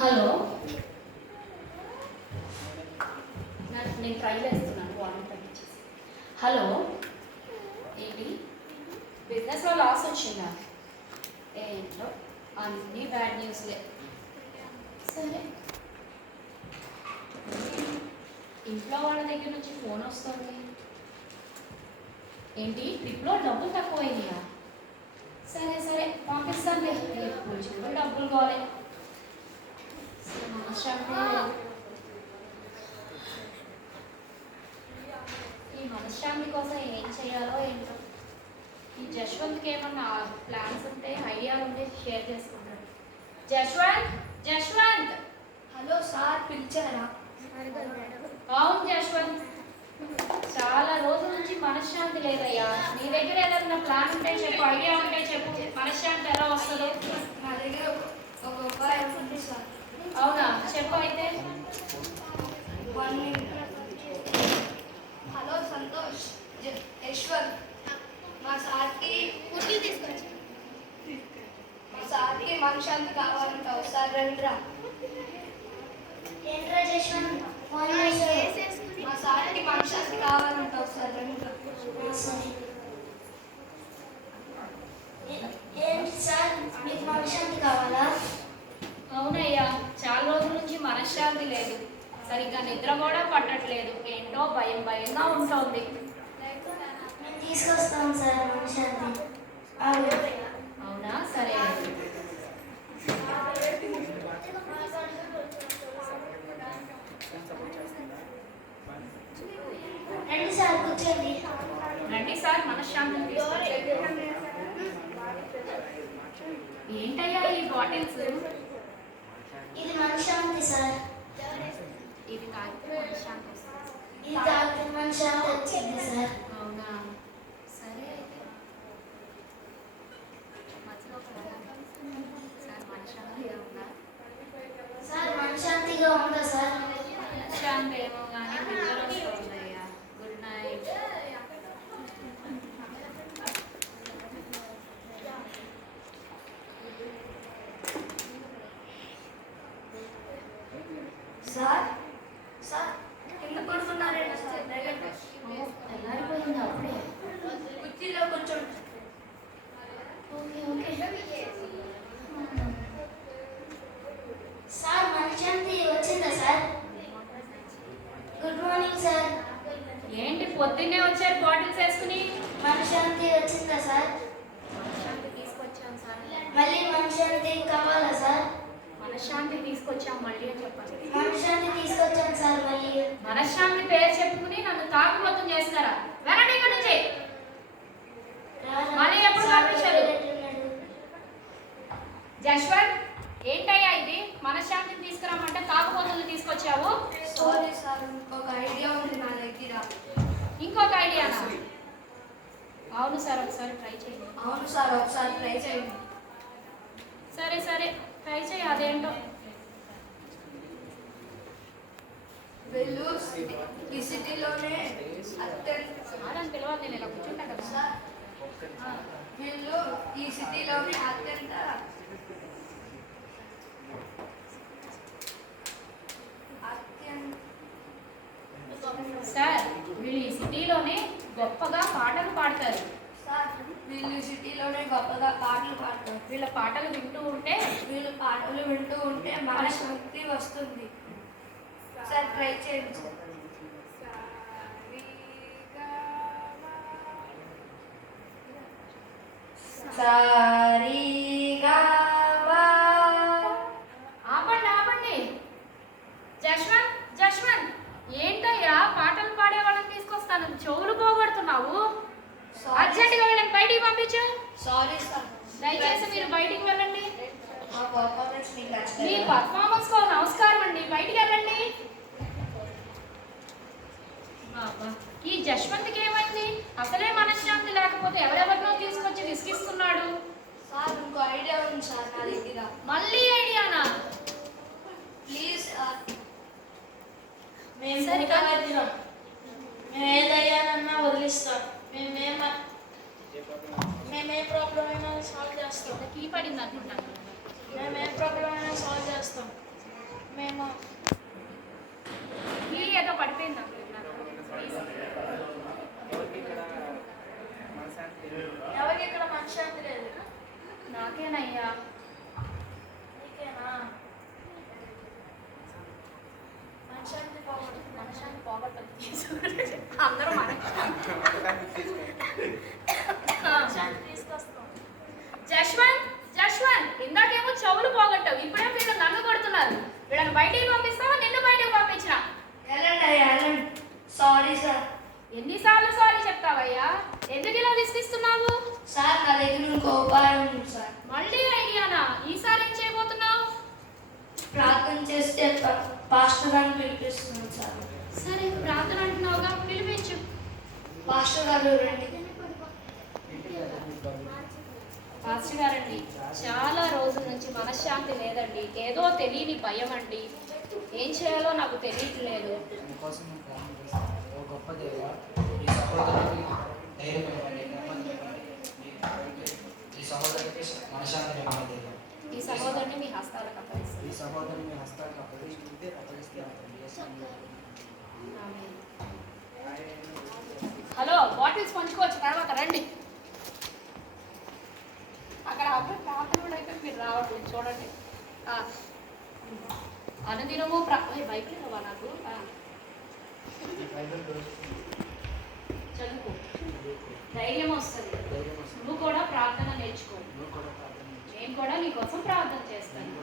Hello, నేను try చేస్తున్నాను వారం తగ్గించేసి. హలో, ఏంటి బిజినెస్లో లాస్ వచ్చిందా? ఏంటో అన్నీ బ్యాడ్ న్యూస్లే. సరే, ఇంట్లో వాళ్ళ దగ్గర నుంచి ఫోన్ వస్తుంది. ఏంటి ట్రిప్లో డబ్బులు తక్కువైనాయా? సరే సరే పంపిస్తాను. కొంచెం కూడా డబ్బులు కావాలి. ఈ మనశ్శాంతి కోసం ఏం చేయాలో ఏంటో. ఈ జశ్వంత్కి ఏమన్నా ప్లాన్స్ ఉంటే ఐడియాలు ఉంటే షేర్ చేసుకుంటాడు. జశ్వంత్, జశ్వంత్. హలో సార్, పిలిచారా? అవును జశ్వంత్, చాలా రోజుల నుంచి మనశ్శాంతి లేదయ్యా. నీ దగ్గర ఏదైనా ప్లాన్ ఉంటే చెప్పు, ఐడియా ఉంటే చెప్పు. మనశ్శాంతి ఎలా వస్తుందో. నా దగ్గర ఒక ఉపాయం ఉంది సార్. అవునా, చెప్పు అయితే. హలో సంతోష్, యశ్వంత్, మా సార్కి మనశ్శాంతి కావాలంటావు సార్. రండిరా. ఏంట్రా జశ్వంత్ ఫోన్ చేశావు? మా సార్కి మనశ్శాంతి కావాలంటావు సార్. రండిరా. ఏంటి సార్, మీకు మనశ్శాంతి కావాలా? అవునయ్యా, చాలా రోజుల నుంచి మనశ్శాంతి లేదు. సరిగ్గా నిద్ర కూడా పట్టట్లేదు. ఏంటో భయం భయంగా ఉంటుంది. మేము తీసుకొస్తాం సార్ మనశ్శాంతి. అవునా, సరే. రండి సార్, కూర్చోండి. రండి సార్, మనశ్శాంతిని తీసుకొచ్చేద్దాం. ఏంటయ్యా ఈ బాటిల్స్? ఇది మనశ్శాంతి సార్. ఇవి తాగితే మనశ్శాంతి వస్తుంది. ఇది తాగితే మనశ్శాంతి వచ్చింది సార్. అవునా, సరే అయితే. మధ్యలో సార్ మనశ్శాంతిగా ఉందా? సార్ మనశ్శాంతిగా ఉందా సార్? మనశ్శాంతి ఏమో కానీ నిద్ర వస్తుందయ్యా. Good night. సార్, సార్ కింద పడుతున్నారండి సార్. తెల్లారిపోయింది అప్పుడే. కుర్చీలో కూర్చోండి. Okay okay. సార్ మనశ్శాంతి వచ్చిందా సార్? Good morning sir. ఏంటి పొద్దున్నే వచ్చారు బాటిల్స్ వేసుకుని? మనశ్శాంతి వచ్చిందా సార్? మనశ్శాంతి తీసుకొచ్చాం సార్. మళ్ళీ మనశ్శాంతి కావాలా సార్? మనశ్శాంతి తీసుకొచ్చాం మళ్ళీ అని చెప్పండి. మనశ్శాంతి తీసుకొచ్చాను సార్ మళ్ళీ. మనశ్శాంతి పేరు చెప్పుకుని నన్ను తాగుబోతం చేస్తారా? వెనక్కి ఇక్కడ నుంచి. మళ్ళీ ఎప్పుడు పంపించారు? జశ్వంత్, ఏంటయ్యా ఇది? మనశ్శాంతిని తీసుకురామంటే తాగుబోతులు తీసుకొచ్చావు. సారీ సార్, ఇంకొక ఐడియా ఉంది నా దగ్గర. ఇంకొక ఐడియానా? అవును సార్, ఒకసారి ట్రై చేయండి. అవును సార్, ఒకసారి ట్రై చేయండి. సరే సరే ట్రై చేయి. అదేంటో. వీళ్ళు ఈ సిటీలోనే అత్యంత అని పిలవాలి, నేను ఇలా కూర్చుంటా కదా. సార్, వీళ్ళు ఈ సిటీలోనే అత్యంత సార్, వీళ్ళు ఈ సిటీలోనే గొప్పగా పాటలు పాడతారు. సార్, వీళ్ళు ఈ సిటీలోనే గొప్పగా పాటలు పాడతారు. వీళ్ళ పాటలు వింటూ ఉంటే వీళ్ళు పాటలు వింటూ ఉంటే మనశ్శాంతి వస్తుంది. సార్ ట్రై చేయండి సార్. ఆపండి ఆపండి. జశ్వంత్, జశ్వంత్, ఏంటయ్యా పాటలు పాడే వాళ్ళని తీసుకొస్తాను చెవులు పోగొడుతున్నావు. అర్జెంటుగా వెళ్ళండి, బయటికి పంపించు. సారీ సార్, దయచేసి మీరు బయటికి వెళ్ళండి. మా పర్ఫార్మెన్స్ మీకు మీ నచ్చలేదు. పర్ఫార్మెన్స్ కో నమస్కారం అండి, బయటికి వెళ్ళండి. ఈ జశ్వంత్కి ఏమైంది? అసలే మనశ్శాంతి లేకపోతే ఎవరెవరినో తీసుకొచ్చి విసిగిస్తున్నాడు. సార్, ఇంకో ఐడియా ఉంది సార్ నా దగ్గర. మళ్ళీ ఐడియానా? Please sir. మేము సరిగా మేము ఏదయ్యానన్నా వదిలిస్తాం. మేమే ప్రాబ్లం అయినా సాల్వ్ చేస్తాం. కీ పడింది అనుకుంటాను. మేము ఏ ప్రాబ్లం అయినా సాల్వ్ చేస్తాం. మేము ఈ ఏదో పడిపోయింది ఎవరికి ఇక్కడ మనశ్శాంతి లేదు. నాకేనయ్యా. నీకేనా? మనశ్శాంతి పోగొట్టు. మనశాన్ని పోగొట్టదు. అందరూ మనశాన్ని తీసుకొస్తాం. జశ్వంత్ ఇందాకేమో చెవులు పోగొట్టావు, ఇప్పుడేమో వీళ్ళు నన్ను కొడుతున్నారు. వీళ్ళని బయటికి పంపిస్తావా, నిన్ను బయటకు పంపించిన? వెళ్ళండి అయ్యా, వెళ్ళండి. Sorry sir. ఎన్నిసార్లు సారీ చెప్తావయ్యా? ఎందుకు ఇలా విసిగిస్తున్నావు? సార్ నా దగ్గర ఇంకో ఉపాయం ఉంది సార్. మళ్ళీ ఐడియానా? ఈసారి ఏం చేయబోతున్నావు? ప్రార్థన చేస్తే పాస్టర్ గారిని పిలిపిస్తున్నాను సార్. సరే, ప్రార్థన అంటున్నావుగా, పిలిపించు. పాస్టర్ గారు రండి. పాస్టర్ గారండి, చాలా రోజుల నుంచి మనశ్శాంతి లేదండి. ఏదో తెలియని భయం అండి. ఏం చేయాలో నాకు తెలియట్లేదు. మీకోసం నేను ప్రార్థన చేస్తాను. ఓ గొప్ప దేవుడా, ఈ సహోదరుడికి ధైర్యం ఇవ్వండి, నెమ్మది ఇవ్వండి. ఈ సహోదరుడికి మనశ్శాంతి ఇవ్వండి. ఈ సహోదరుని మీ హస్తాలకు అప్పగిస్తాను. ఈ సహోదరుని మీ హస్తాలకు అప్పగిస్తున్నాను. ఆమేన్. హలో, బాటిల్స్ పంచుకోవచ్చు తర్వాత రండి. అక్కడ అప్పుడు ప్రార్థన కూడా అయితే మీరు రావట్లేదు చూడండి. అనుదినము బైబిల్ ఇవ్వవా నాకు? చదువుకో, ధైర్యం వస్తుంది. నువ్వు కూడా ప్రార్థన నేర్చుకో. నేను కూడా నీ కోసం ప్రార్థన చేస్తాను.